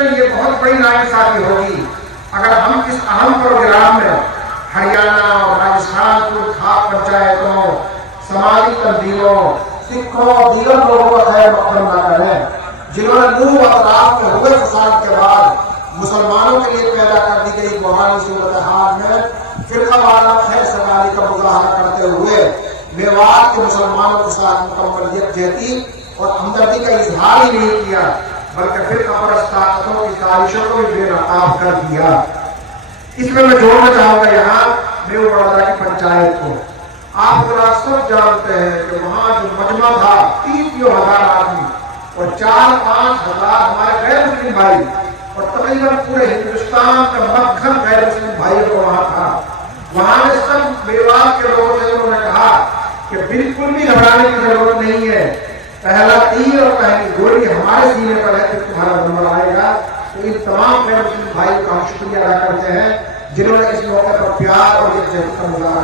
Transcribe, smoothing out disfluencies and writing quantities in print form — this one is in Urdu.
تو یہ بہت بڑی ناانصافی ہوگی اگر ہم اس اہم پروگرام میں ہریانہ اور راجستھان کو کھاد پنچایتوں، سماجی تنظیموں، سکھوں اور دیگر لوگوں کا خیر مقدم نہ کریں جنہوں نے نوح و اطراف میں ہوئے فساد کے بعد مسلمانوں کے لیے پیدا کر دی گئی بحرانی صورتحال میں فرقہ وارانہ خیر سگالی کا مظاہرہ کرتے ہوئے میوات کے مسلمانوں کے ساتھ مکمل یکجہتی اور ہمدردی کا اظہار ہی نہیں کیا بلکہ فرقہ پرست طاقتوں کی سازشوں کو بھی بے نقاب کر دیا۔ اس میں جوڑنا چاہوں گا یہاں نیو بڑودہ کی پنچایت کو۔ آپ لوگ سب جانتے ہیں کہ وہاں جو مجمع تھا 30,000 آدمی اور 4-5 ہزار ہمارے غیر مسلم بھائی اور تقریباً پورے ہندوستان کا مکھن غیر مسلم بھائی کو وہاں تھا۔ وہاں نے سب میوات کے لوگوں سے انہوں نے کہا کہ بالکل بھی گھبرانے کی ضرورت نہیں ہے، پہلا تیر اور پہلی گولی ہمارے سینے پر ہے کہ تمہارا نمبر آئے گا۔ تو ان تمام غیر مسلم بھائی کا ہم شکریہ ادا کرتے ہیں جنہوں نے اس موقع پر پیار اور یکجہتی کا مظاہرہ